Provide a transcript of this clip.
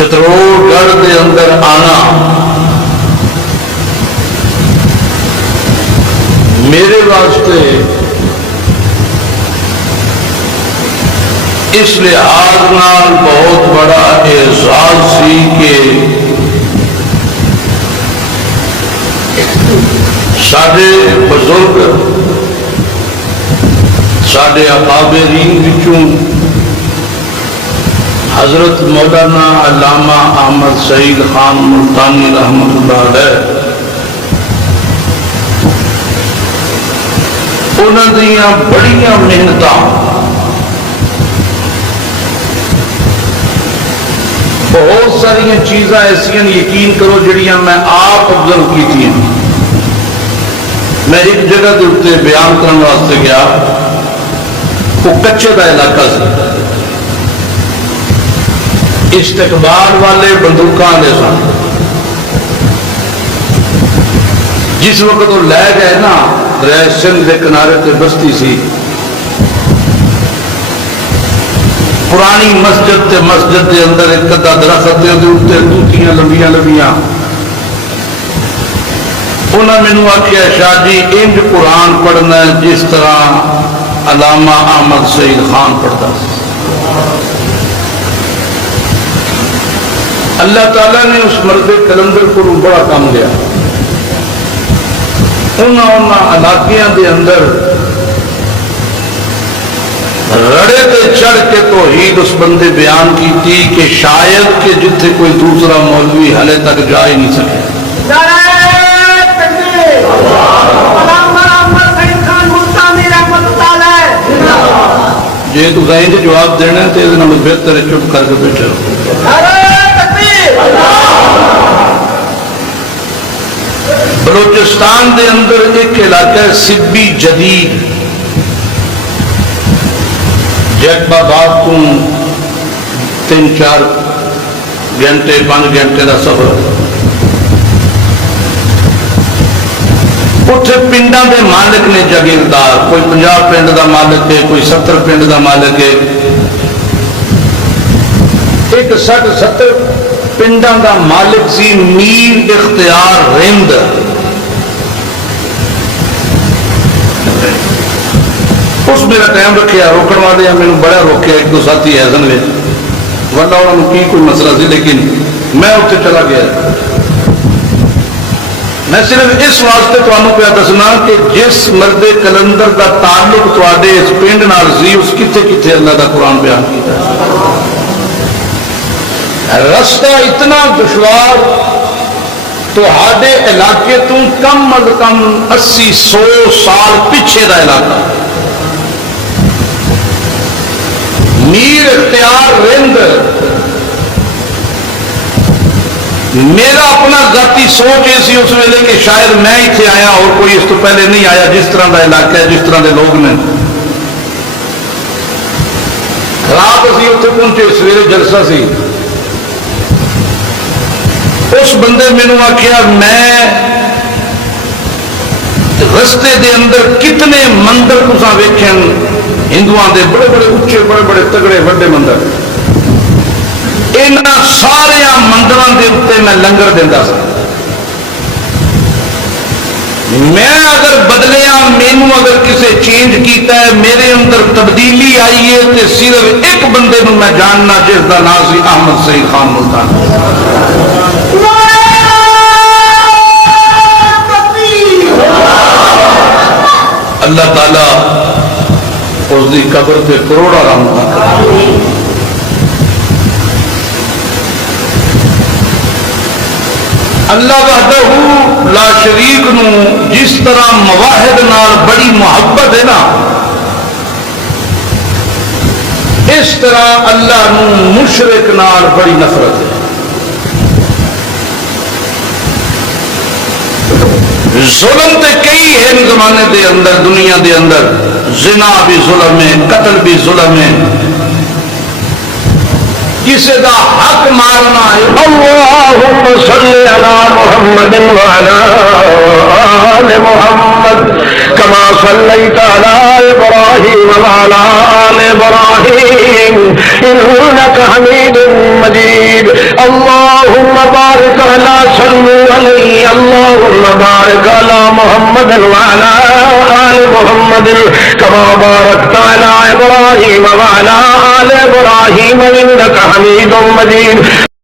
چتروڑ گڑھ دے اندر آنا میرے واسطے اس لحاظ نال بہت بڑا اعزاز سی کہ ساڈے بزرگ ساڈے اکابرین وچوں حضرت مولانا علامہ احمد سعید خان ملتانی رحمۃ اللہ علیہ انہاں دیاں بڑیاں محنتاں بہت ساری چیزاں ایسا یقین کرو جڑیاں میں آپ آبزرو کی تھی. میں ایک جگہ کے اتنے بیان کرنے واسطے گیا، وہ کچے کا علاقہ سی، استقبال والے بندوقاں دے سن. جس وقت وہ لے گئے نا دریائے سندھ کے کنارے تے بستی سی، پرانی مسجد تے مسجد دے اندر ایک ادھا درخت دے اتنے توتیاں لمبیاں لمبیاں. انہوں نے مینوں آخیا شاہ جی انج قرآن پڑھنا ہے جس طرح علامہ احمد سعید خان پڑھتا سی. اللہ تعالیٰ نے اس مرد کلندر کو بڑا کام دیا. انہوں علاقیاں دے اندر رڑے تے چڑھ کے توحید اس بندے بیان کی تھی کہ شاید کہ جتھے کوئی دوسرا مولوی ہلے تک جا ہی نہیں سکے. جی تو کہیں جواب دینا تو یہ بہتر ہے چپ کر کے بیٹھے رہو. بلوچستان دے اندر ایک علاقہ ہے سبی جدید، جیکباباد کو 3-4 گھنٹے 5 گھنٹے کا سفر. اتنے پنڈاں دے مالک نے جاگیردار، کوئی 50 پنڈ دا مالک ہے، کوئی 70 پنڈ دا مالک ہے. ایک 60-70 پنڈاں دا مالک سی میر اختیار رند. اس میرا ٹائم رکھیا، روکن والے میں بڑا روکیا، 1-2 ساتھی ہے سن ورنہ انہوں کی کوئی مسئلہ سی، لیکن میں اتنے چلا گیا. میں صرف اس واسطے تمہیں پیا دسنا کہ جس مرد کلندر کا تعلق تے اس پنڈ نال سی، اس کتنے کتنے اللہ کا قرآن بیان کیا. رستہ اتنا دشوار تو ہاڈے علاقے تو کم از کم 80-100 سال پیچھے دا علاقہ. میر اختیار رند میرا اپنا ذاتی سوچ ایسی اس ویلے کہ شاید میں اتنے آیا اور کوئی اس تو پہلے نہیں آیا. جس طرح کا علاقہ ہے، جس طرح کے لوگ نے. رات اسی اتنے پہنچے، سویرے جلسہ سی. اس بندے مینوں آخیا میں رستے دے اندر کتنے مندر تساں ویکھن ہندوؤں دے بڑے بڑے اچے بڑے بڑے تگڑے وڈے مندر، انہاں سارے مندراں دے اوتے میں لنگر دیندا سا. میں اگر بدلیا، مینوں اگر کسے چینج کیتا ہے، میرے اندر تبدیلی آئی ہے، تو صرف ایک بندے نوں میں جاننا جس دا نام سی احمد سعید خان ملتانی. اللہ تعالیٰ اس دی قبر تے کروڑا رحمت کرے. اللہ وحدہ لا شریک نو جس طرح مواحد نال بڑی محبت ہے نا، اس طرح اللہ نو مشرک نال بڑی نفرت ہے. ظلم تے کئی ہیں زمانے دے اندر، دنیا دے اندر. زنا بھی ظلم ہے، قتل بھی ظلم ہے، کسی دا حق مارنا ہے. اللہم صلی علی محمد وعلی آل محمد کما صلیت علی ابراہیم وعلی آل ابراہیم انک حمید مجید. اللهم بارك على صلوا عليه اللهم بارك على محمد وعلى آل محمد كما باركت على إبراهيم وعلى آل إبراهيم إنك حميد مجيد.